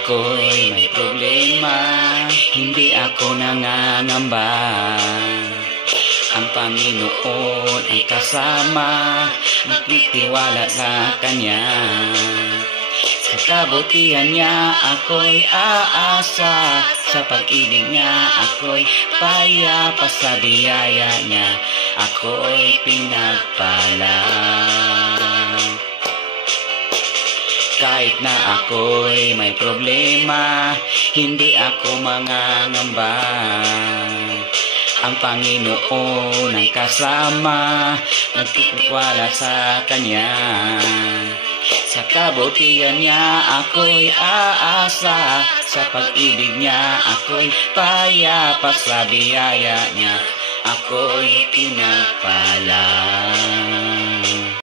ako'y may problema, hindi ako nangangamba. Ang Panginoon ang kasama, nagtitiwala sa Kanya. Sa kabutihan niya ako'y aasa, sa pag-ibig niya ako'y payapa, sa biyaya niya ako'y pinagpala. Kahit na ako'y may problema, hindi ako mangangamba. Ang Panginoon ang kasama, nagtitiwala sa Kanya. Sa kabutihan niya ako'y aasa, sa pag-ibig niya ako'y payapa, sa biyaya niya ako'y pinagpala.